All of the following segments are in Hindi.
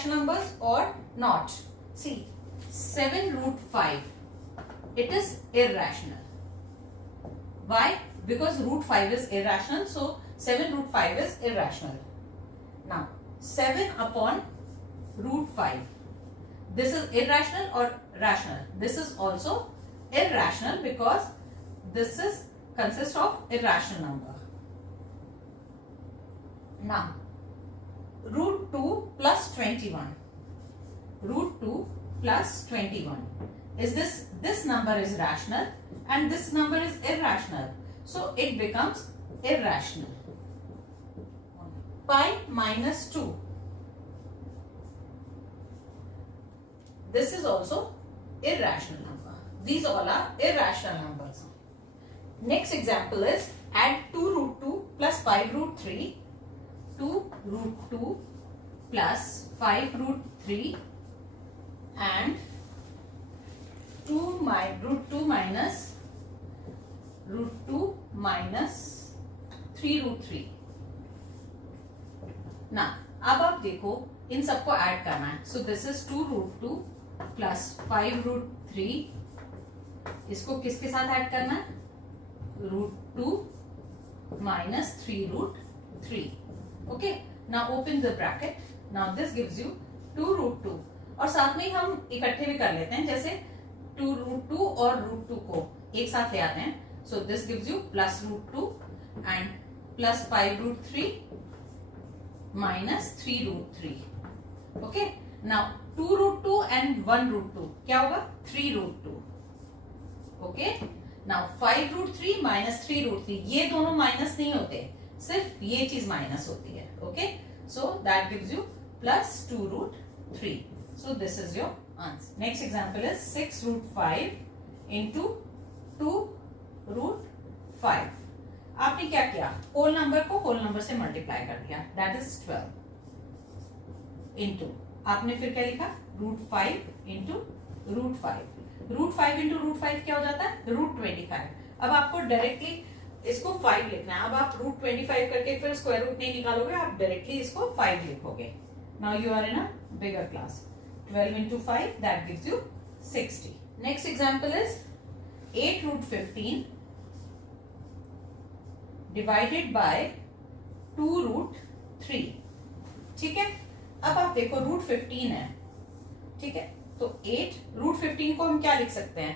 irrational numbers or not? See, 7 root 5, it is irrational. Why? Because root 5 is irrational, so 7 root 5 is irrational. Now, 7 upon root 5, this is irrational or rational? This is also irrational because this is consists of irrational number. Now, root 2 plus 21. Root 2 plus 21. Is this number is rational and this number is irrational. So it becomes irrational. Pi minus 2. This is also irrational number. These all are irrational numbers. Next example is add 2 root 2 plus 5 root 3. 2 root 2 plus 5 root 3 and root 2 minus root 2 minus 3 root 3. ना अब आप देखो इन सबको ऐड करना है. So this is 2 root 2 plus 5 root 3. इसको किसके साथ ऐड करना है? Root 2 minus 3 root 3. Okay, now open the bracket. Now this gives you 2 root 2 और साथ में ही हम इकट्ठे भी कर लेते हैं, जैसे 2 रूट 2 और रूट 2 को एक साथ ले आते हैं. So this gives you plus root 2 and plus 5 root 3 minus 3 root 3. Okay, now 2 root 2 and 1 root 2 क्या होगा? 3 root 2. Okay, now 5 root 3 minus 3 root 3. ये दोनों माइनस नहीं होते, सिर्फ ये चीज माइनस होती है. Okay, so that gives you plus 2 root 3. So this is your answer. Next example is 6 root 5 into 2 root 5. आपने क्या किया? होल नंबर को होल नंबर से मल्टीप्लाई कर दिया, दैट इज 12 इंटू आपने फिर क्या लिखा? Root 5 into root 5. Root 5 into root 5 क्या हो जाता है? रूट 25. अब आपको डायरेक्टली इसको 5 लिखना है. अब आप रूट 25 करके फिर स्क्वायर रूट नहीं निकालोगे, आप डायरेक्टली इसको 5 लिखोगे. Now you are in a bigger class. 12 into 5 that gives you 60. Next example is 8 root 15 divided by 2 root 3. ठीक है, अब आप देखो रूट 15 है. ठीक है, तो 8 रूट 15 को हम क्या लिख सकते हैं?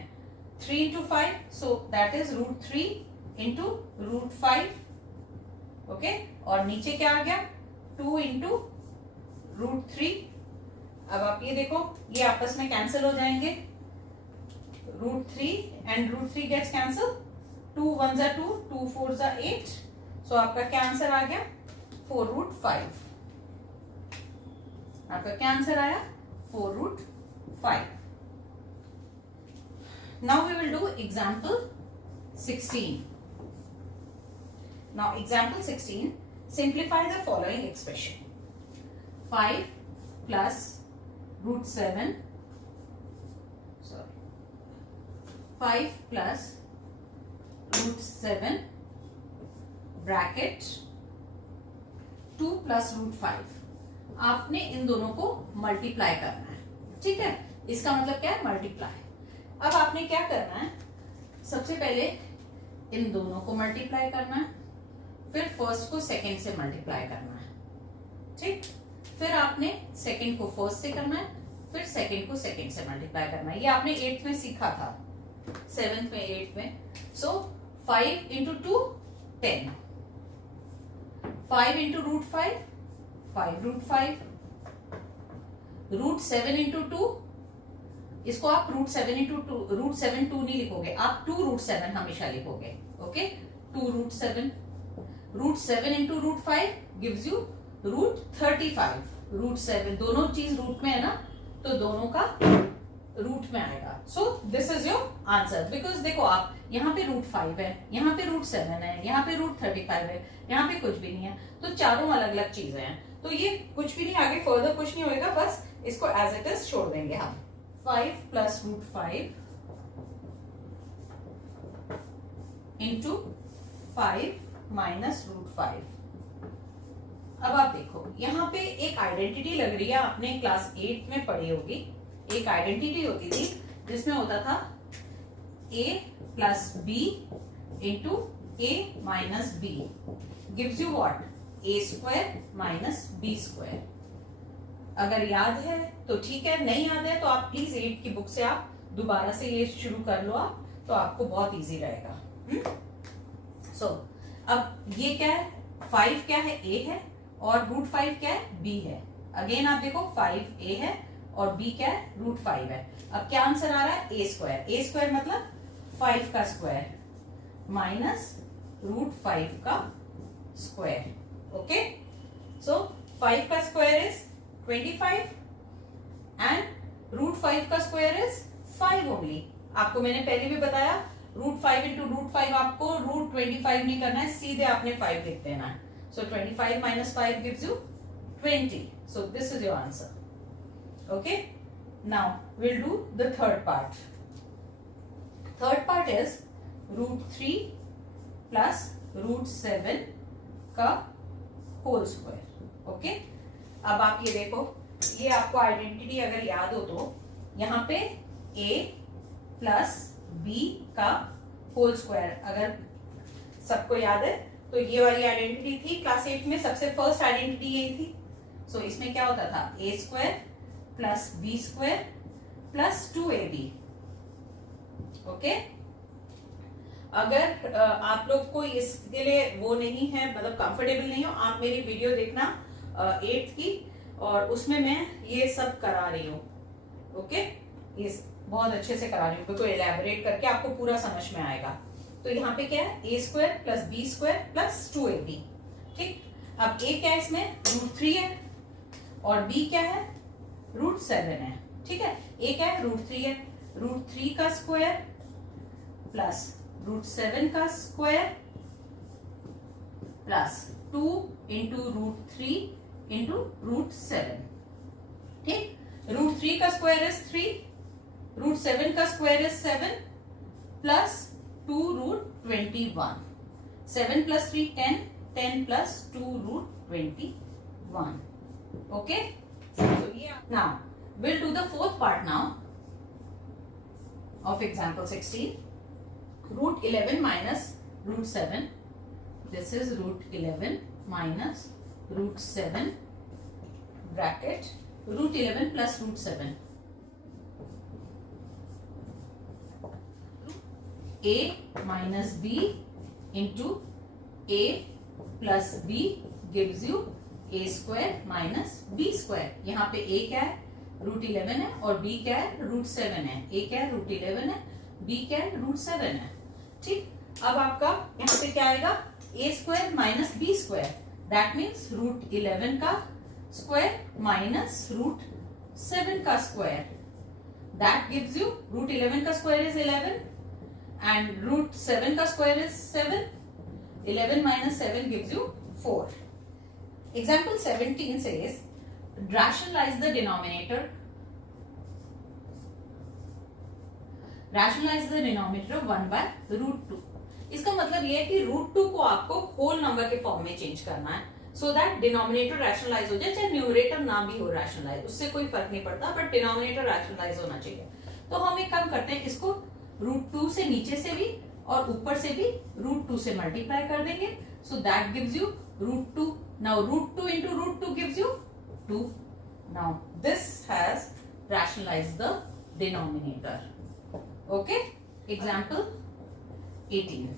3 into 5, so that is root 3 into root 5. Okay, और नीचे क्या आ गया? 2 इंटू रूट 3. अब आप ये देखो, ये आपस में कैंसिल हो जाएंगे. Root 3 and root 3 gets cancel. 2 1 जा 2, 2 4 जा 8. सो आपका क्या आंसर आ गया? 4 रूट 5. आपका क्या आंसर आया? 4 root 5. Now we will do example 16. Now example 16, simplify the following expression. 5 plus root 7, sorry 5 plus root 7 ब्रैकेट 2 प्लस रूट 5. आपने इन दोनों को मल्टीप्लाई करना है. ठीक है, इसका मतलब क्या है? मल्टीप्लाई. अब आपने क्या करना है? सबसे पहले इन दोनों को मल्टीप्लाई करना है, फिर फर्स्ट को सेकंड से मल्टीप्लाई करना है. ठीक, फिर आपने सेकंड को फर्स्ट से करना है, फिर सेकंड को सेकंड से मल्टीप्लाई करना है. ये आपने 8th में सीखा था, 7th में 8th में. So 5 into 2 10. 5 into root 5 5 root 5. Root 7 into 2, इसको आप रूट 7 इंटू 2 रूट 7 2 नहीं लिखोगे, आप 2 रूट 7 हमेशा लिखोगे. Okay, 2 root 7. Root 7 into root 5 gives you root 35. Root 7 दोनों चीज रूट में है ना, तो दोनों का रूट में आएगा. सो this is your answer. Because देखो, आप यहाँ पे रूट 5 है, यहाँ पे रूट 7 है, यहाँ पे रूट 35 है, यहाँ पे कुछ भी नहीं है, तो चारों अलग अलग चीजें हैं. तो ये कुछ भी नहीं, आगे फर्दर कुछ नहीं होएगा, बस इसको एज इट इज छोड़ देंगे हम. 5 plus root 5 into 5 minus root 5. अब आप देखो यहाँ पे एक आइडेंटिटी लग रही है, आपने क्लास 8 में पढ़ी होगी। एक आइडेंटिटी होती थी जिसमें होता था a plus b into a minus b gives you what, a square minus b square. अगर याद है तो ठीक है, नहीं याद है तो आप प्लीज 8 की बुक से आप दोबारा से ये शुरू कर लो आप, तो आपको बहुत इजी रहेगा। सो अब ये क्या है, 5 क्या है, a है, और रूट 5 क्या है, b है। अगेन आप देखो 5a है और b क्या है, रूट 5 है। अब क्या आंसर आ रहा है, a स्क्वायर। a स्क्वायर मतलब 5 का स्क्वायर माइनस रूट 5 का स्क्वायर। ओके, सो 5 का स्क्वायर इज 25 एंड रूट 5 का स्क्वायर इज 5 ओनली। आपको मैंने पहले भी बताया रूट 5 इंटू रूट 5 आपको रूट 25 नहीं करना है, सीधे आपने 5 लिख देना है। So 25 minus 5 gives you 20। So this is your answer. Okay, now will do the third part. Third part is root 3 plus root 7 का होल स्क्वायर। ओके, अब आप ये देखो, ये आपको आइडेंटिटी अगर याद हो तो यहाँ पे a प्लस b का होल स्क्वायर अगर सबको याद है तो ये वाली आइडेंटिटी थी क्लास 8 में, सबसे फर्स्ट आइडेंटिटी यही थी। सो इसमें क्या होता था, a square plus b square plus 2ab। Okay, अगर आप लोग को इसके लिए वो नहीं है, मतलब कंफर्टेबल नहीं हो, आप मेरी वीडियो देखना 8th की, और उसमें मैं ये सब करा रही हूँ। ओके, ये बहुत अच्छे से करा रही हूँ, बिल्कुल एलैबोरेट करके आपको पूरा समझ में आएगा। तो यहाँ पे क्या है, a square plus b square plus 2ab। ठीक, अब a क्या है, इसमें रूट 3 है और b क्या है, रूट 7 है। ठीक है, a क्या है, रूट 3 है, रूट 3 का स्क्वायर प्लस रूट 7 का square plus 2 into root 3 into root 7। ठीक, रूट 3 का स्क्वायर इज 3, रूट 7 का square is 7 plus 2 root 21। 7 plus 3 10, 10 plus 2 root 21। Okay, so now we'll do the fourth part now of example 16. Root 11 minus root 7. This is root 11 minus root 7 bracket root 11 plus root 7. A minus b into a plus b gives you a square minus b square. यहाँ पे a क्या है, रूट 11 है, और b क्या है, रूट 7 है। a क्या है, रूट 11 है, b क्या है, रूट 7 है। ठीक, अब आपका यहाँ पे क्या आएगा, a square minus b square, that means root 11 का स्क्वायर माइनस रूट 7 का square, that gives you root 11 का स्क्वायर इज 11 एंड रूट 7 का square is 7। 11 minus 7 gives you 4. Example 17 says rationalize the denominator. Rationalize the denominator 1 by root 2. इसका मतलब ये है कि रूट 2 को आपको होल नंबर के फॉर्म में चेंज करना है, सो दैट डिनोमिनेटर रैशनलाइज हो जाए, चाहे न्यूमरेटर ना भी हो रैशनलाइज, उससे कोई फर्क नहीं पड़ता, बट डिनोमिनेटर रैशनलाइज होना चाहिए। तो हम एक काम करते हैं, इसको रूट 2 से नीचे से भी और ऊपर से भी रूट 2 से मल्टीप्लाई कर देंगे, so that gives you root 2. Now root 2 into root 2 gives you 2. Now this has rationalized the denominator. Okay, example 18.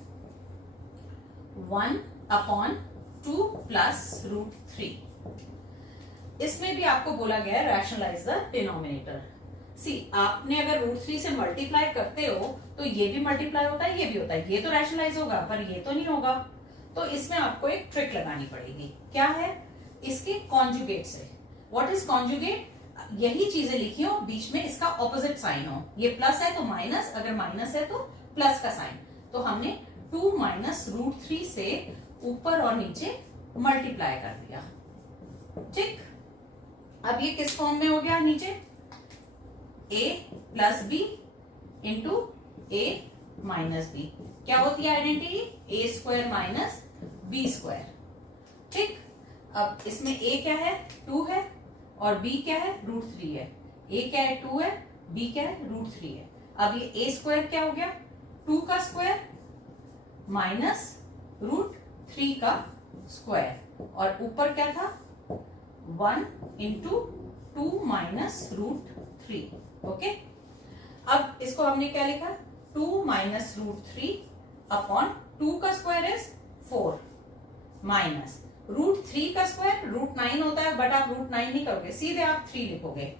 1 upon 2 plus root 3. इसमें भी आपको बोला गया है rationalize the denominator. See, आपने अगर रूट 3 से मल्टीप्लाई करते हो तो ये भी मल्टीप्लाई होता है, ये भी होता है, ये तो रैशनलाइज होगा पर ये तो नहीं होगा। तो इसमें आपको एक ट्रिक लगानी पड़ेगी, क्या है, इसके कॉन्जुगेट से। व्हाट इज कॉन्जुगेट, यही चीजें लिखी हो, बीच में इसका ऑपोजिट साइन हो, ये प्लस है तो माइनस, अगर माइनस है तो प्लस का साइन। तो हमने 2 माइनस रूट 3 से ऊपर और नीचे मल्टीप्लाई कर दिया। ठीक, अब ये किस फॉर्म में हो गया, नीचे a plus b into a minus b. क्या होती है identity, a square minus b square. ठीक, अब इसमें a क्या है 2 है और b क्या है √3 है। a क्या है 2 है, b क्या है √3 है। अब ये a स्क्वायर क्या हो गया 2 का स्क्वायर माइनस √3 का स्क्वायर और ऊपर क्या था 1 इंटू 2 माइनस √3। ओके, अब इसको हमने क्या लिखा 2 माइनस √3 अपॉन 2 का स्क्वायर इज 4 माइनस √3 का स्क्वायर √9 होता है, बट आप √9 नहीं करोगे, सीधे आप 3 लिखोगे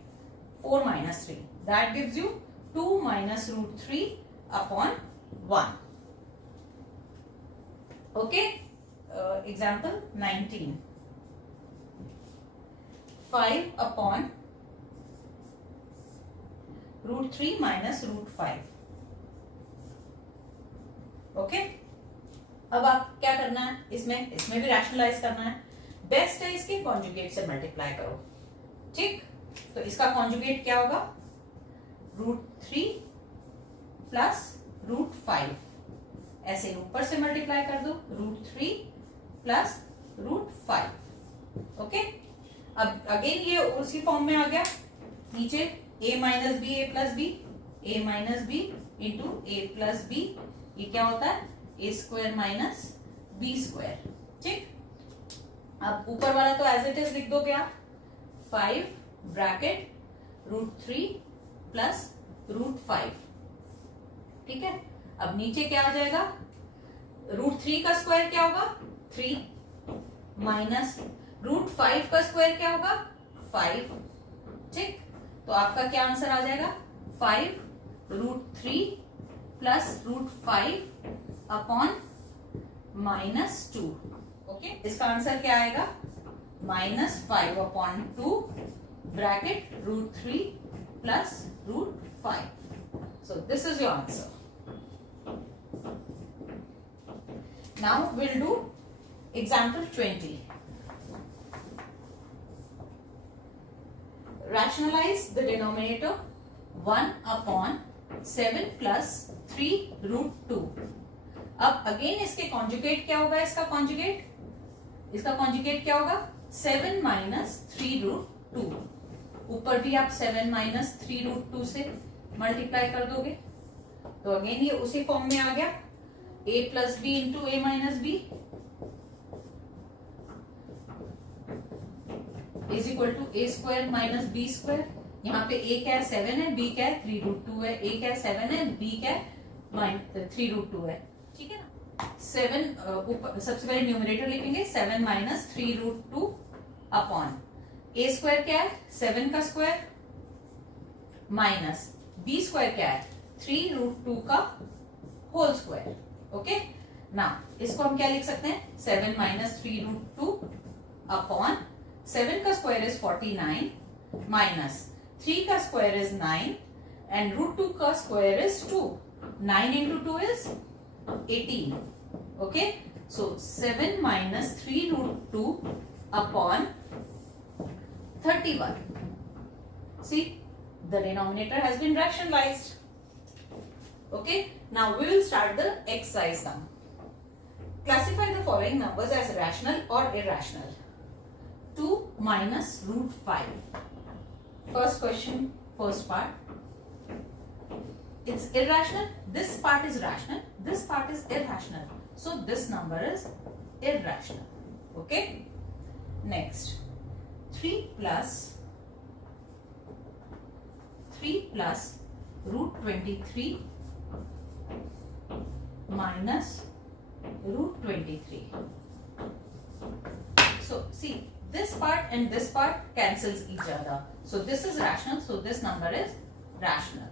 4 minus 3, that gives you 2 minus √3 upon 1। Okay, example 19, 5 upon √3 minus √5। Okay, अब आप क्या करना है इसमें भी रैशनलाइज करना है। बेस्ट है इसके कॉन्जुगेट से मल्टीप्लाई करो। ठीक, तो इसका कॉन्जुगेट क्या होगा √3 प्लस √5, ऐसे ऊपर से मल्टीप्लाई कर दो √3 प्लस √5। ओके, अब अगेन ये उसी फॉर्म में आ गया, नीचे a minus b a plus b, a minus b into a plus b, ये क्या होता है a square minus b square. ठीक, अब ऊपर वाला तो एज इट इज लिख दोगे आप 5 ब्रैकेट √3 प्लस √5। ठीक है, अब नीचे क्या आ जाएगा √3 का स्क्वायर क्या होगा 3 माइनस √5 का स्क्वायर क्या होगा 5। ठीक, तो आपका क्या आंसर आ जाएगा 5 √3 प्लस √5 अपॉन -2। ओके, इसका आंसर क्या आएगा -5 upon 2 bracket √3 plus √5। So this is your answer. Now will do example 20। Rationalize the denominator 1 upon 7 plus 3 √2। अब अगेन इसके कॉन्जुगेट क्या होगा, इसका कॉन्जुगेट क्या होगा 7 माइनस 3 √2। ऊपर भी आप 7 माइनस 3 √2 से मल्टीप्लाई कर दोगे, तो अगेन ये उसी फॉर्म में आ गया a plus b into a minus b is equal to a square minus b square. यहाँ पे a क्या है 7 है, b क्या है 3 √2 है, a क्या है 7 है, b क्या है 3 √2 है। ठीक है ना, 7 ऊपर सबसे पहले न्यूमरेटर लिखेंगे 7 माइनस 3 √2 अपॉन a स्क्वायर क्या है 7 का स्क्वायर माइनस b स्क्वायर क्या है 3 √2 का होल स्क्वायर। ओके, ना इसको हम क्या लिख सकते हैं 7 माइनस 3 √2 अपॉन 7 का स्क्वायर इज 49 माइनस 3 का स्क्वायर इज 9 एंड √2 का square is 2। 9 into 2 is 18। Okay, so 7 minus 3 √2 upon 31। See, the denominator has been rationalized. Okay, now we will start the exercise now. Classify the following numbers as rational or irrational. 2 minus √5. First question, first part. It's irrational. This part is rational. This part is irrational. So this number is irrational. Okay. Next, 3 plus √23 minus √23. So see, this part and this part cancels each other. So this is rational. So this number is rational.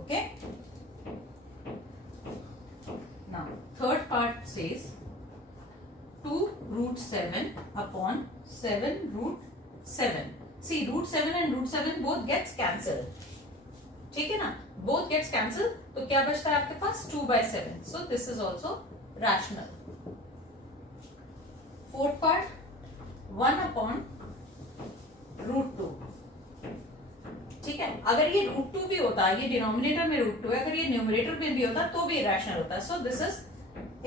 Okay. Now third part says 2 √7 upon 7 √7. See, √7 and √7 both gets cancelled. ठीक है ना, both gets cancelled. तो क्या बचता है आपके पास 2/7. So this is also rational. Fourth part 1 upon √2. ठीक है, अगर ये √2 भी होता, ये डिनोमिनेटर में √2 है, अगर ये न्यूमरेटर में भी होता तो भी इरेशनल होता है. So this is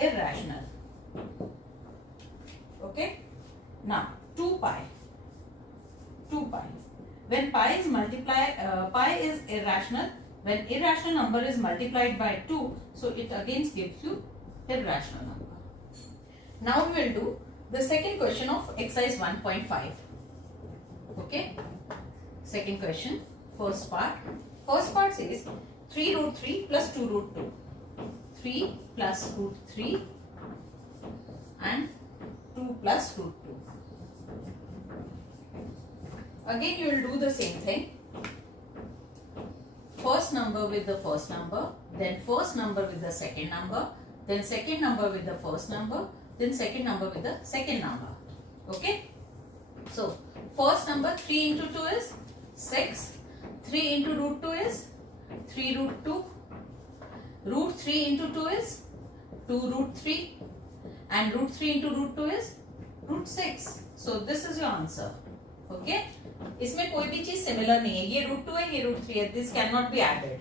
irrational. Okay, Now 2 pi. When pi is irrational. When irrational number is multiplied by 2, so it again gives you irrational number. Now we will do the second question of exercise 1.5. Okay. Second question. First part says 3 root 3 plus 2 root 2. 3 plus root 3 and 2 plus root 2. Again you will do the same thing. First number with the first number, then first number with the second number, then second number with the first number, then second number with the second number. Okay. So first number 3 into 2 is 6. 3 into root 2 is 3 root 2. Root 3 into 2 is 2 root 3. And root 3 into root 2 is root 6. So this is your answer. Okay. इसमें कोई भी चीज सिमिलर नहीं है. ये रूट 2 है, ये रूट 3 है. This can not be added.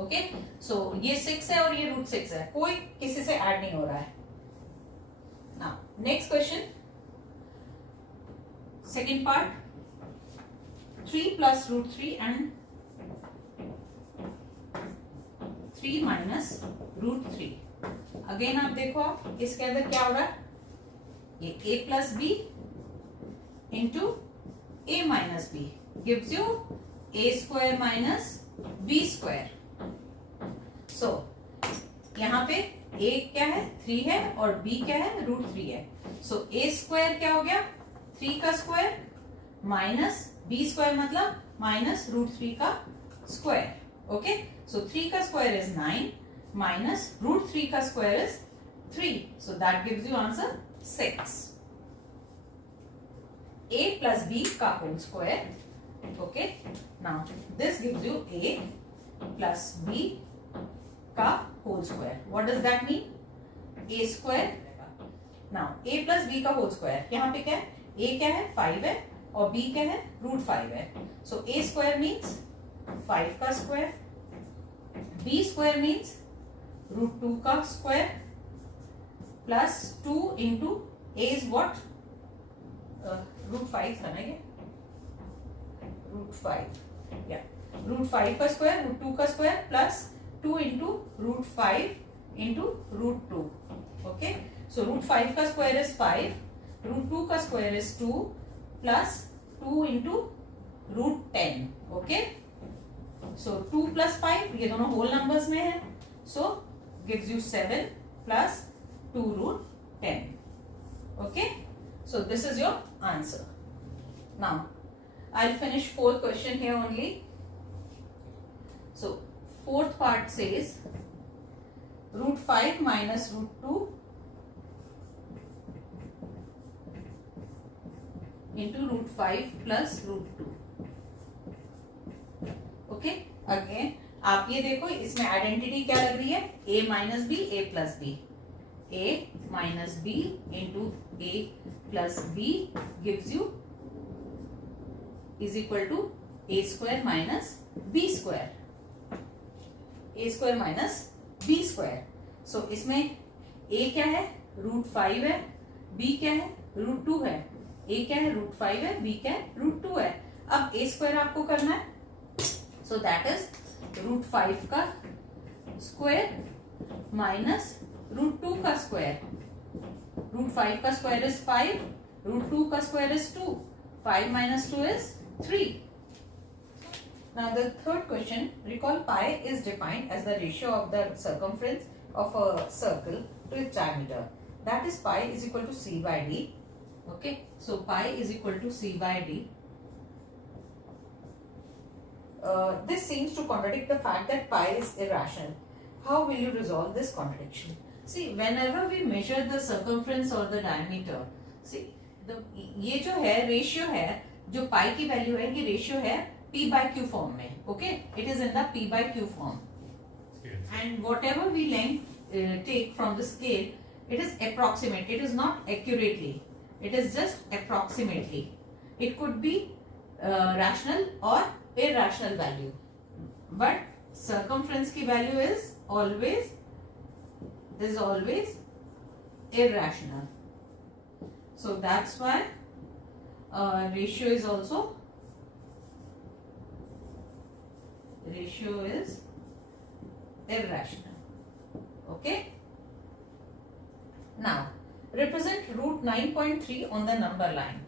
Okay. So ये 6 है और ये रूट 6 है. कोई किसी से ऐड नहीं हो रहा है. Now next question. Second part. 3 plus root 3 and 3 minus root 3. Again आप देखो, आप इसके अंदर क्या हो रहा है. ये a plus b into a minus b gives you a square minus b square. So यहाँ पे a क्या है, 3 है, और b क्या है, रूट 3 है. So a square क्या हो गया, 3 का स्क्वायर माइनस b square मतलब माइनस रूट 3 का स्क्वायर. ओके. So 3 का स्क्वायर इज 9 माइनस रूट 3 का square is 3. So that gives you answer 6. a plus b का whole square. Okay. Now this gives you a plus b का whole square. What does that mean? a square. Now a plus b का होल स्क्वायर. यहाँ पे क्या है, a क्या है, 5 है, और b क्या है, रूट 5 है. सो a स्क्वायर मीन्स 5 का square. b square means root 2 का square plus 2 into a is what, root 5 था ना ये, रूट 5 या रूट 5 का स्क्वायर, रूट 2 का square plus 2 into root 5 into root 2. Okay. So root 5 का स्क्वायर इज 5, रूट 2 का square is 2 plus 2 into root 10. Okay. So 2 plus 5 ये दोनों होल नंबर्स में है. So gives you 7 plus 2 root 10. Okay. So this is your answer. Now I'll finish fourth question here only. So fourth part says root 5 minus root 2 into root 5 plus root 2. Okay. Again आप ये देखो, इसमें आइडेंटिटी क्या लग रही है, a minus b, a plus b. a minus b into a plus b gives you is equal to a square minus b square. a square minus b square. So इसमें a क्या है, रूट 5 है, b क्या है, रूट 2 है. a क्या है, रूट 5 है, b क्या है, रूट 2 है. अब a स्क्वायर आपको करना है. सो दैट इज रूट 5 का स्क्वायर माइनस रूट 2 का स्क्वायर. रूट 5 का स्क्वायर इज 5, रूट 2 का square is 2. 5 minus 2 is 3. Now the third question, recall pi is defined as the ratio of the circumference of a circle to its diameter. That is pi is equal to c by d. Okay, so pi is equal to c by d. This seems to contradict the fact that pi is irrational. How will you resolve this contradiction? See, whenever we measure the circumference or the diameter, see, ये जो है रेशियो है, जो पाई की वैल्यू है, ये रेशियो है p by q फॉर्म में. Okay. It is in the p by q form. And whatever we length take from the scale, it is approximate. It is not accurately. It is just approximately. It could be rational or irrational value. But circumference की value is always irrational. So that's why ratio is irrational. Okay, now represent root 9.3 on the number line.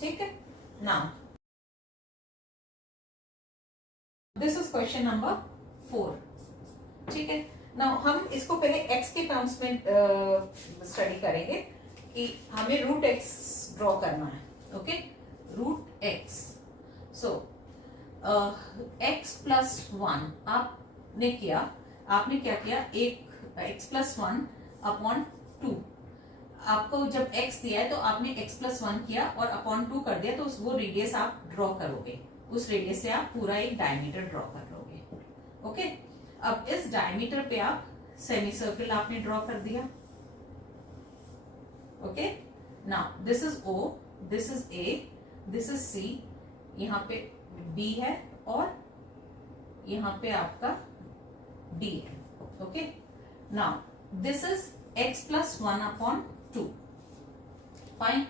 ठीक है, now this is question number 4. ठीक है, now हम इसको पहले x के टर्म्स में स्टडी करेंगे कि हमें रूट x ड्रॉ करना है. Okay, root x. So x plus 1 आपने क्या किया, एक x प्लस 1 अपॉन 2. आपको जब x दिया है तो आपने x प्लस 1 किया और अपॉन 2 कर दिया, तो वो रेडियस आप ड्रॉ करोगे. उस रेडियस से आप पूरा एक डायमीटर ड्रॉ कर लोगे. ओके, अब इस डायमीटर पे आप सेमी सर्कल आपने ड्रॉ कर दिया. Okay, now this is O, this is A, this is C, यहाँ पे B है और यहाँ पे आपका D है. Okay, now this is x plus 1 upon 2. Fine.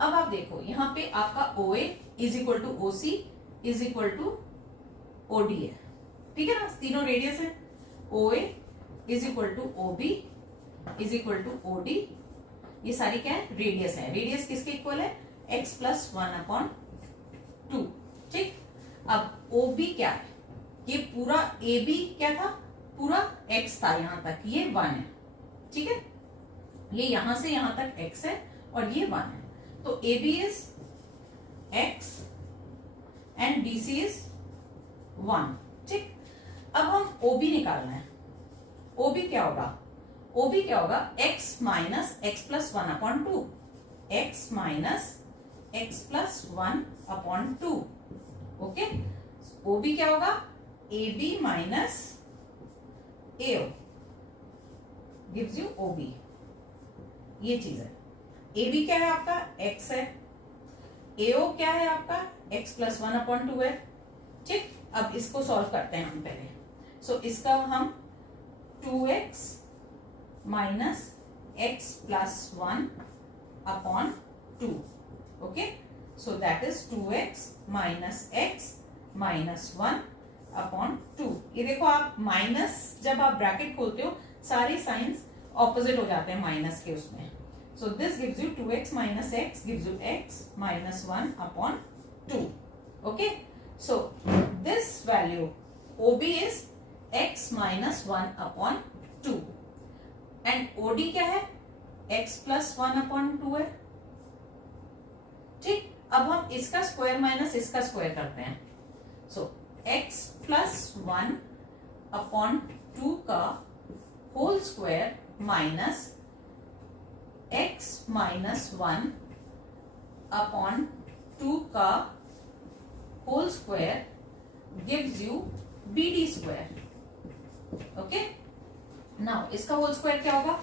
अब आप देखो यहाँ पे आपका OA is equal to OC is equal to OD है. ठीक है ना, तीनों रेडियस है. OA is equal to OB is equal to OD. ये सारी क्या है, रेडियस है. रेडियस किसके इक्वल है, x प्लस 1 अपॉन 2. ठीक, अब OB क्या है, ये पूरा AB क्या था, पूरा x था यहां तक, ये 1 है. ठीक है, ये यहां से यहां तक x है और ये 1 है. तो AB is x and BC is 1. ठीक, अब हम OB निकालना है. OB क्या होगा, OB क्या होगा, x minus x plus 1 upon 2. x minus x plus 1 upon 2. Okay, OB क्या होगा, AB minus AO gives you OB. ये चीज है. AB क्या है आपका, x है. AO क्या है आपका, x प्लस 1 अपॉन 2 है. ठीक, अब इसको सॉल्व करते हैं हम पहले. सो इसका हम 2x minus x plus 1 upon 2. Okay, so that is 2x minus x minus 1 upon 2. ये देखो, आप माइनस जब आप ब्रैकेट खोलते हो सारी साइंस ऑपोजिट हो जाते हैं माइनस के उसमें. सो this gives you 2x minus x gives you x minus 1 upon 2. Okay, so this value OB is x minus 1 upon 2 and OD क्या है, x प्लस 1 अपॉन 2 है. ठीक, अब हम इसका स्क्वायर माइनस इसका स्क्वायर करते हैं. सो x प्लस 1 अपॉन 2 का whole square minus x minus 1 upon 2 का whole square gives you BD square. Okay, now इसका होल स्क्वायर क्या होगा,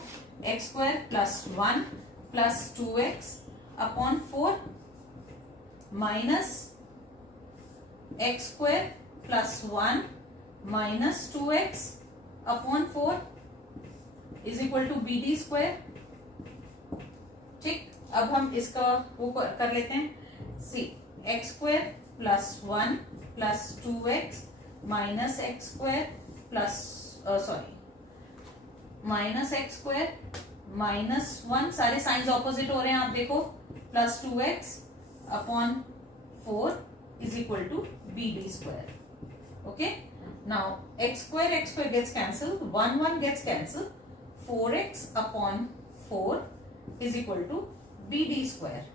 x square plus 1 plus 2x upon 4 minus x square plus 1 minus 2x upon 4 is equal to BD square. ठीक, अब हम इसका वो कर लेते हैं. See, x square plus 1 plus 2x minus x square plus minus x square minus 1, सारे साइंस ऑपोजिट हो रहे हैं आप देखो, plus 2x upon 4 is equal to BD square. Okay, now x square gets cancelled, 1 gets cancelled, 4x upon 4 is equal to BD square.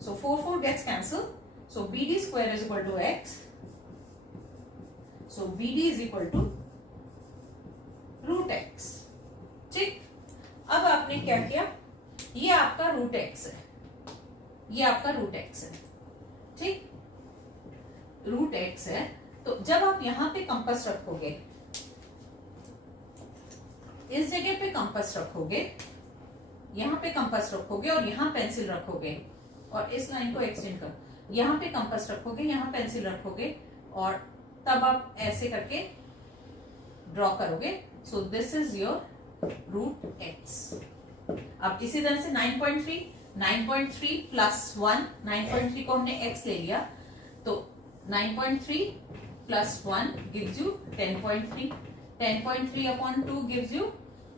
So 4 gets cancelled, so BD square is equal to x. So BD is equal to root x. ठीक, अब आपने क्या किया, ये आपका रूट x है, ये आपका रूट x है. ठीक, रूट x है. तो जब आप यहां पे कंपास रखोगे, इस जगह पे कंपास रखोगे, यहां पे कंपास रखोगे और यहां पेंसिल रखोगे और इस लाइन को एक्सटेंड कर, यहां पे कंपास रखोगे, यहां पेंसिल रखोगे और तब आप ऐसे करके ड्रॉ करोगे. So this is your root x. अब इसी तरह से 9.3 9.3 प्लस 1, 9.3 को हमने x ले लिया, तो 9.3 plus 1 gives you 10.3, 10.3 upon 2 gives you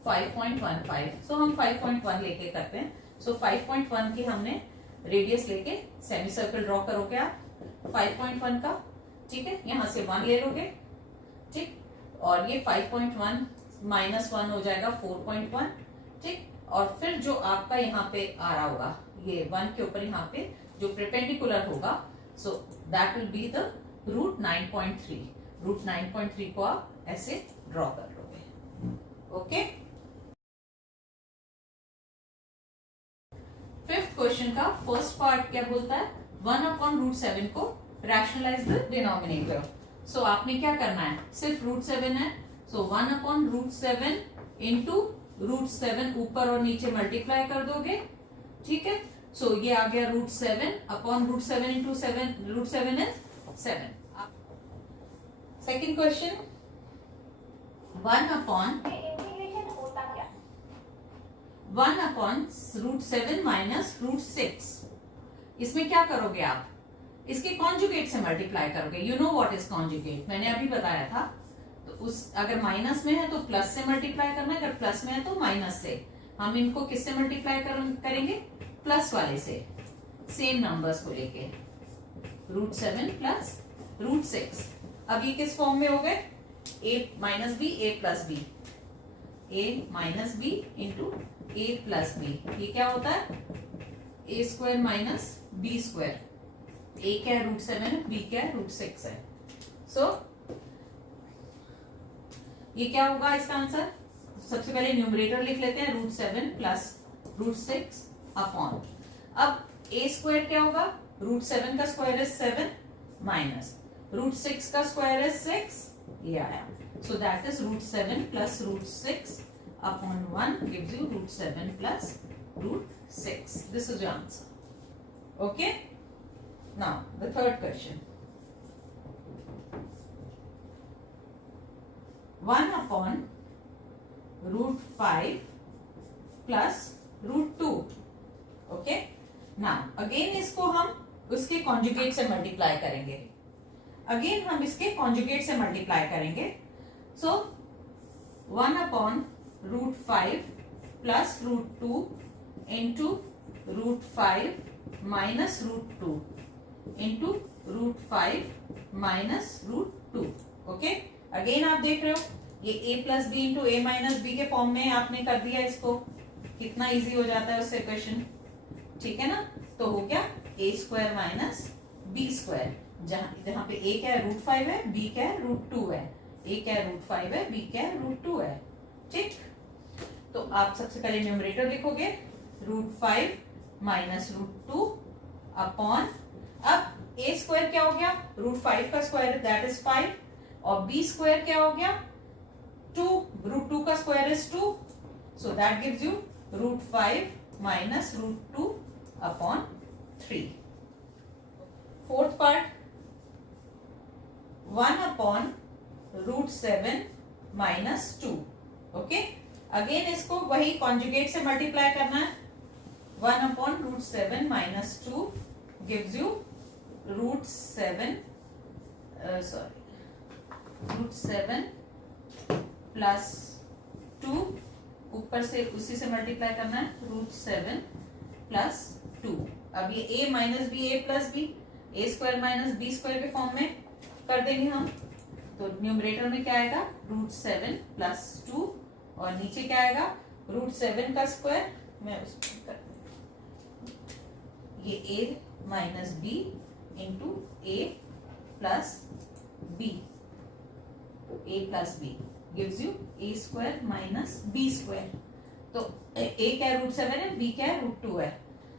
5.15। सो हम 5.1 लेके करते हैं। सो 5.1 की हमने रेडियस लेके सेमी सर्कल ड्रॉ करोगे आप 5.1 का, ठीक है, यहां से 1 ले लोगे, ठीक, और ये 5.1 माइनस 1 हो जाएगा 4.1, ठीक, और फिर जो आपका यहाँ पे आ रहा होगा ये 1 के ऊपर यहाँ पे जो परपेंडिकुलर होगा, so that will be the root 9.3। Root 9.3 को आप ऐसे ड्रॉ कर लोगे। ओके, फिफ्थ क्वेश्चन का फर्स्ट पार्ट क्या बोलता है, 1 अपॉन रूट 7 को रैशनलाइज द डिनोमिनेटर। सो आपने क्या करना है, सिर्फ रूट 7 है, सो 1 अपॉन रूट 7 इंटू रूट 7 ऊपर और नीचे मल्टीप्लाई कर दोगे, ठीक है। सो ये आ गया root 7 upon root 7 into 7, root 7 is 7। Second question, 1 upon 1 upon root 7 minus root 6, इसमें क्या करोगे आप, इसके कॉन्जुगेट से मल्टीप्लाई करोगे। You know what is conjugate, मैंने अभी बताया था। तो उस अगर माइनस में है तो प्लस से मल्टीप्लाई करना है, अगर प्लस में है तो माइनस से। हम इनको किससे मल्टीप्लाई करेंगे, प्लस वाले से, सेम नंबर्स को लेके, रूट 7 प्लस रूट 6। अब ये किस फॉर्म में हो गए, a minus b a plus b, a minus b into a plus b. ये क्या होता है, a square minus b square, a क्या रूट 7 है, बी क्या रूट 6 है। सो ये क्या होगा इसका आंसर, सबसे पहले न्यूमरेटर लिख लेते हैं, रूट 7 प्लस रूट 6 अपॉन, अब ए स्क्वायर क्या होगा, रूट 7 का स्क्वायर इज 7 माइनस रूट 6 का स्क्वायर इज 6, ये आया। So that is root 7 plus root 6 upon 1 gives you root 7 plus root 6। This is your answer. Okay, now the third question, 1 upon root 5 plus root 2। Okay, now again इसको हम उसके कॉन्जुगेट से मल्टीप्लाई करेंगे, अगेन हम इसके कॉन्जुगेट से मल्टीप्लाई करेंगे। So 1 upon root 5 plus root 2 into root 5 minus root 2 into root 5 minus root 2। Okay, again आप देख रहे हो ये a plus b into a minus b के फॉर्म में आपने कर दिया इसको, कितना इजी हो जाता है उससे क्वेश्चन, ठीक है ना। तो हो गया a square minus b square, जहां पे a क्या है रूट 5 है, b क्या है रूट 2 है, a क्या है रूट 5 है, b क्या है रूट 2 है, ठीक। तो आप सबसे पहले न्यूमरेटर लिखोगे रूट 5 माइनस रूट 2 अपॉन, अब a स्क्वायर क्या हो गया, रूट 5 का स्क्वायर दैट इज 5, और b स्क्वायर क्या हो गया 2, रूट 2 का square is 2, so that gives you root 5 minus root 2 upon 3। Fourth part, 1 upon root 7 minus 2। Okay, again इसको वही कॉन्जुगेट से मल्टीप्लाई करना है, 1 upon root 7 minus 2 gives you root 7 root 7 plus 2, ऊपर से उसी से मल्टीप्लाई करना है, रूट 7 प्लस 2। अब ये a minus b a plus b, a square minus b square के फॉर्म में कर देंगे हम। तो न्यूमरेटर में क्या आएगा, रूट 7 प्लस 2, और नीचे क्या आएगा रूट 7 का स्क्वायर, मैं उसमें कर ये a minus b into a plus b, a plus b gives you a square minus b square. तो a क्या है रूट 7 है, b क्या है रूट 2 है,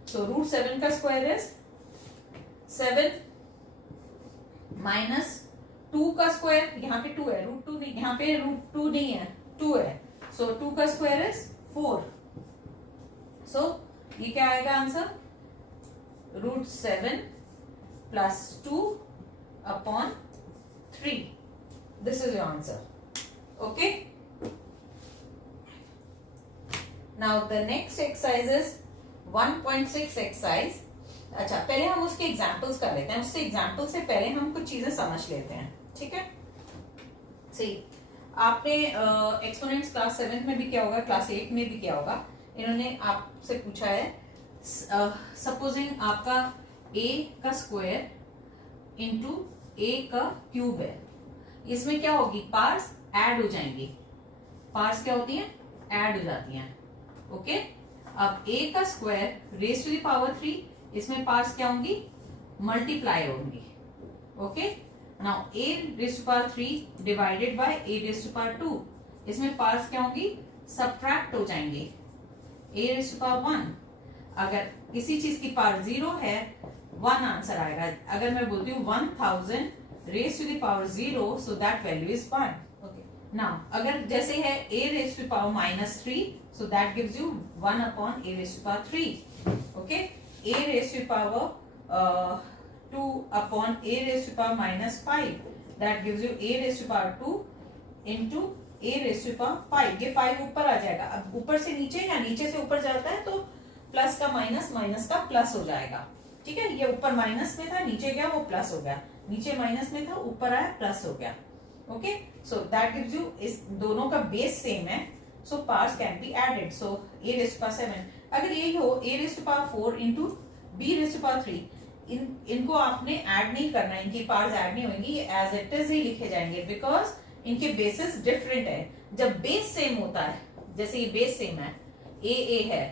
सो रूट 7 का स्क्वायर इज 7 माइनस 2 का स्क्वायर, यहाँ पे 2 है, रूट 2 नहीं, यहाँ पे रूट 2 नहीं है, 2 है, सो 2 का स्क्वायर इज 4। सो ये क्या आएगा answer, root 7 plus 2 upon 3। This is your answer. Okay, now the next exercise is 1.6 exercise. अच्छा, पहले हम उसके एग्जाम्पल्स कर लेते हैं, उससे एग्जाम्पल से पहले हम कुछ चीजें समझ लेते हैं, ठीक है। सही, आपने एक्सपोनेंट्स क्लास 7 में भी किया होगा, क्लास 8 में भी किया होगा। इन्होंने आपसे पूछा है, सपोजिंग आपका a का स्क्वायर इंटू a का क्यूब है, इसमें क्या होगी, पार्ट्स ऐड हो जाएंगी। पार्ट्स क्या होती हैं, ऐड हो जाती हैं, ओके। अब a का square raise to the power 3, इसमें पार्ट्स क्या होंगी, मल्टीप्लाई होंगी, okay. Now a raise to power 3 divided by a raise to power 2, इसमें पार्ट्स क्या होंगी, सबट्रैक्ट हो जाएंगे, a रेज टू पावर 1। अगर किसी चीज की पावर 0 है, 1 आंसर आएगा। अगर मैं बोलती हूँ 1000 raise to the power 0, so that value is 1, okay. Now अगर जैसे है a raise to power -3, so that gives you 1 upon a raise to power 3, okay. a raise to power 2 upon a raise to power -5, that gives you a raise to power 2 into a raise to power 5। ये 5 ऊपर आ जाएगा, अब ऊपर से नीचे या नीचे से ऊपर जाता है तो प्लस का माइनस, माइनस का प्लस हो जाएगा, ठीक है। ये ऊपर माइनस में था, नीचे गया वो प्लस हो गया, नीचे माइनस में था, ऊपर आया प्लस हो गया, okay. So that gives you, इस दोनों का बेस सेम है, so parts can be added. So a raise to power 7, अगर यही हो a raise to power 4 into b raise to power 3, इनको आपने ऐड नहीं करना, इनकी पार्ट्स ऐड नहीं होंगी, ये एज इट इज ही लिखे जाएंगे, बिकॉज इनके बेसिस डिफरेंट है। जब बेस सेम होता है, जैसे ये बेस सेम है, a है,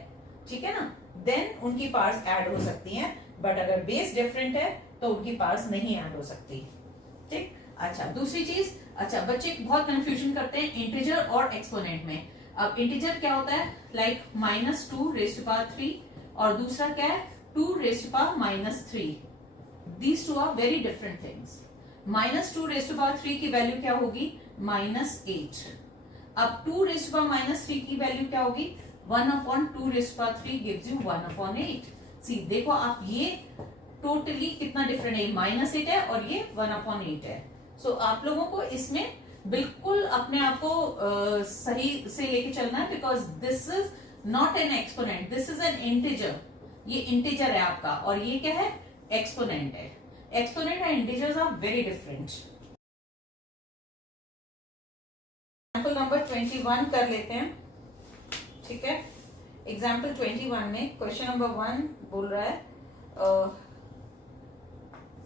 ठीक है ना, देन उनकी पार्ट्स ऐड हो सकती हैं, बट अगर बेस डिफरेंट है तो उनकी पार्ट्स नहीं ऐड हो सकती, ठीक। अच्छा, दूसरी चीज, अच्छा बच्चे बहुत कंफ्यूजन करते हैं इंटीजर और एक्सपोनेंट में। अब इंटीजर क्या होता है, लाइक -2 रेज़ टू पावर 3, और दूसरा क्या है, 2 raise to power -3। These two are very different things. -2 raise to power 3 की वैल्यू क्या होगी, -8। अब 2 रेज़ टू पावर -3 की वैल्यू क्या होगी, 1 upon 2 raise to power 3 gives you 1 upon 8। See देखो आप, ये टोटली कितना डिफरेंट है, -8 है और ये 1 अपॉन 8 है। सो आप लोगों को इसमें बिल्कुल अपने आप को सही से लेके चलना है, because this is not an exponent, this is an integer. ये इंटीजर है आपका, और ये क्या है, एक्सपोनेंट है। Exponent and integers are very different. Example number 21 कर लेते हैं, ठीक है। एग्जाम्पल 21 में क्वेश्चन नंबर 1 बोल रहा है,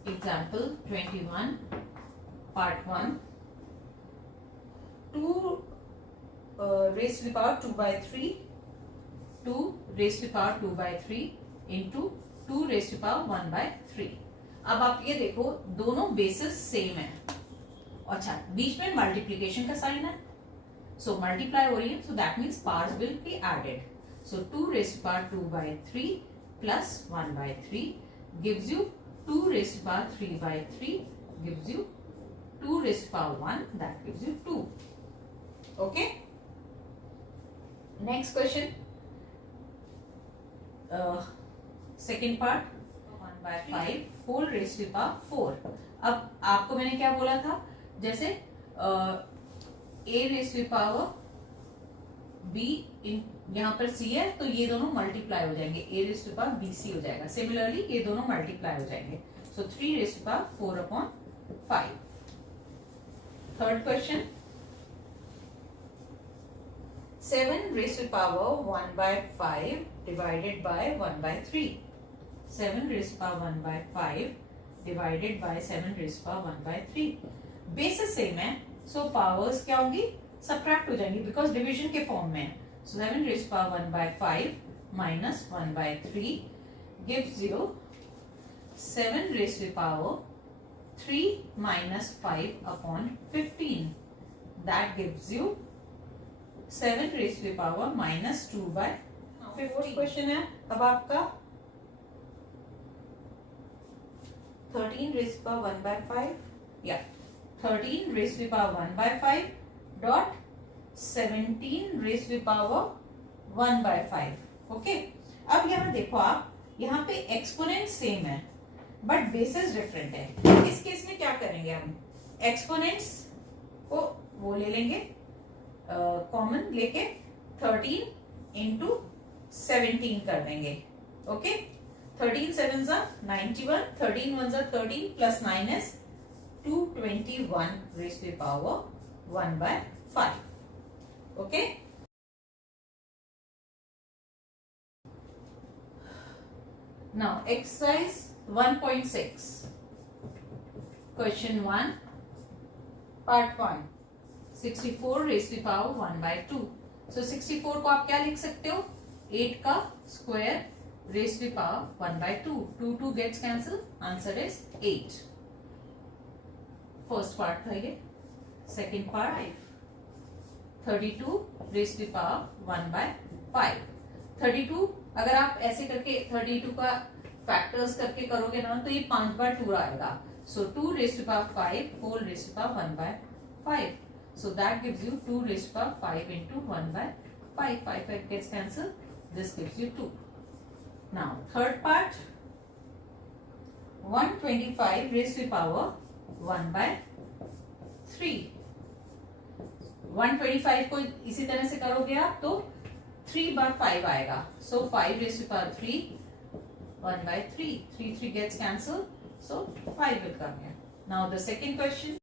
example 21 part 1, 2 raise to the power 2/3, 2 raise to the power 2/3 into 2 raise to the power 1/3। अब आप ये देखो, दोनों बेसिस सेम है, अच्छा बीच में मल्टीप्लीकेशन का साइन है, सो मल्टीप्लाई हो रही है, so that means parts will be added. So 2 raise to power 2/3 plus 1/3 gives you 2 raise to power 3/3 gives you 2 raise to power 1, that gives you 2, okay. Next question, second part, 1/5 whole raise to power 4। अब आपको मैंने क्या बोला था, जैसे a raise to power b, यहाँ पर c है तो ये दोनों मल्टीप्लाई हो जाएंगे, a raise to power bc हो जाएगा। सिमिलरली ये दोनों मल्टीप्लाई हो जाएंगे, so 3 raise to power 4 upon 5। Third question, 7 raise to power 1/5 divided by 1/3। 7 raise to power 1/5 divided by 7 raise to power 1/3। Bases same है, सो पावर्स क्या होंगी, सबट्रैक्ट हो जाएंगी, बिकॉज डिवीजन के फॉर्म में है। So 7 raise to power 1/5 minus 1/3 gives you 7 raise to power 3 minus 5 upon 15. That gives you 7 raised to the power minus 2/15. Fourth question है अब आपका 13 raised to the power 1/5. Yeah, 13 raised to the power 1/5 dot 17 raised to the power 1/5. Okay, अब यहाँ देखो आप, यहाँ पे एक्सपोनेंट सेम है बट बेसिस डिफरेंट है। इस केस में क्या करेंगे, हम एक्सपोनेंट्स को वो ले लेंगे कॉमन लेके 13 इंटू 17 कर देंगे। Okay, 13 sevens are 91, 13 ones are 13, plus 9 is 221 raised to the power 1 by 5. Okay. Now exercise 1.6, question 1, part 1, 64 raised to the power 1 by 2. So 64 को आप क्या लिख सकते हो, 8 का square raised to the power 1 by 2. 2 gets cancelled. Answer is 8. First part था ये. Second part 32 raised to the power 1 by 5. 32 अगर आप ऐसे करके 32 का फैक्टर्स करके करोगे ना तो ये 5 बार 2 आएगा. So 2 raised to the power 5 whole raised to the power 1 by 5. So that gives you 2 raised to the power 5 into 1 by 5. 5 gets cancelled. This gives you 2. Now third part 125 raised to the power 1 by 3. 125 को इसी तरह से करोगे आप तो 3 बार 5 आएगा. So 5 raised to the power 3 1 by 3. 3 gets cancelled. So 5 will come here. Now the second question.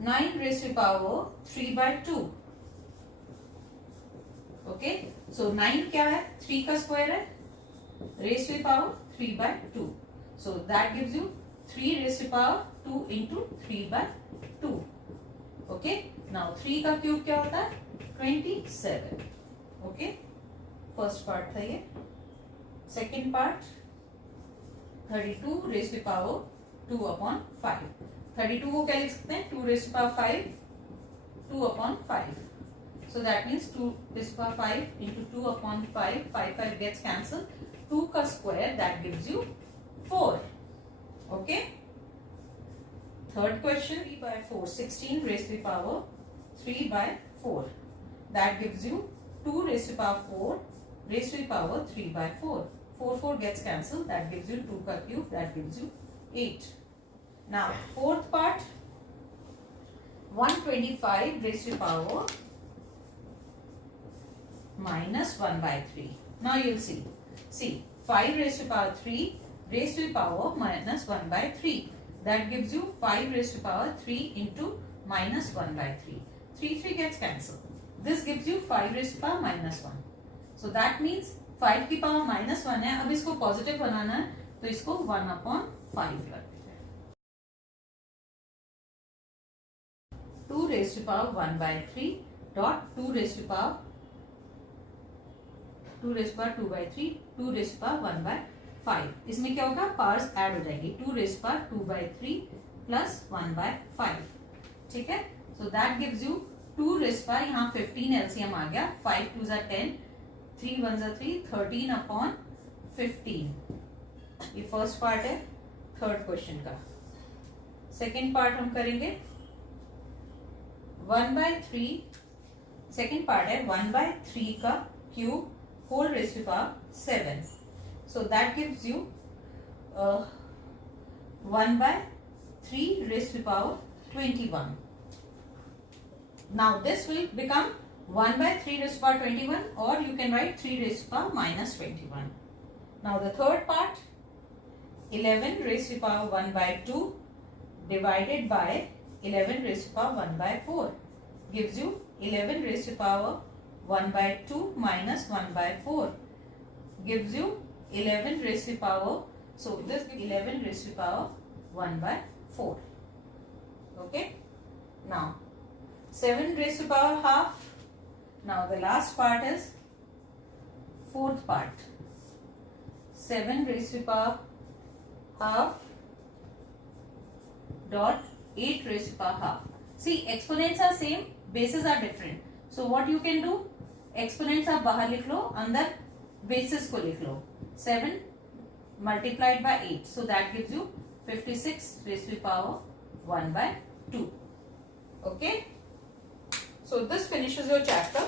9 raised to the power 3 by 2. Okay, so 9 क्या है, 3 का स्क्वायर है, raised to the power 3 by 2. So that gives you 3 raised to the power 2 into 3 by 2. Okay, now 3 का क्यूब क्या होता है, 27. Okay, first part था ये. Second part 32 raised to the power 2 upon 5. 32 को क्या लिख सकते हैं, 2 raised to the power 5 2 upon 5. So that means 2 raised to the power 5 into 2 upon 5. 5 gets cancelled. 2 का square that gives you 4. Okay. Third question 3 by 4. 16 raised to the power 3 by 4. That gives you 2 raised to the power 4 raised to the power 3 by 4. 4 gets cancelled. That gives you 2 ka cube. That gives you 8. Now fourth part 125 raised to the power minus 1 by 3. Now you'll see. See, 5 raised to the power 3 raised to the power minus 1 by 3. That gives you 5 raised to the power 3 into minus 1 by 3. 3 gets cancelled. This gives you 5 raised to the power minus 1. So that means 5 की power minus 1 है. अब इसको positive बनाना है तो इसको 1 upon 5 कर देते हैं. 2 raised to the power 1 by 3 dot 2 raised to the power 2 raised to the power 2 by 3 2 raised to the power 1 by 5. इसमें क्या होगा, पावर्स ऐड हो जाएगी. 2 raised to the power 2 by 3 plus 1 by 5. ठीक है. So that gives you 2 raised to the power, यहाँ 15 LCM आ गया. 5 2s are 10 3 1s are 3 13 upon 15. ये फर्स्ट पार्ट है थर्ड क्वेश्चन का. सेकेंड पार्ट हम करेंगे 1 by 3. सेकेंड पार्ट है 1 by 3 का cube whole raised to the power 7. So that gives you 1 by 3 raised to the power 21. Now this will become 1 by 3 raised to the power 21, or you can write 3 raised to the power minus 21. Now the third part 11 raised to the power 1 by 2 divided by 11 raised to the power 1 by 4 gives you 11 raised to the power 1 by 2 minus 1 by 4 gives you 11 raised to the power. So this gives 11 raised to the power 1 by 4. Okay. Now 7 raised to the power half. Now the last part is fourth part. 7 raised to the power half dot 8 raised to the power half. See, exponents are same, bases are different. So what you can do, exponents आप बाहर लिख लो, अंदर bases को लिख लो. 7 multiplied by 8. So that gives you 56 raised to the power 1 by 2. Okay. So this finishes your chapter.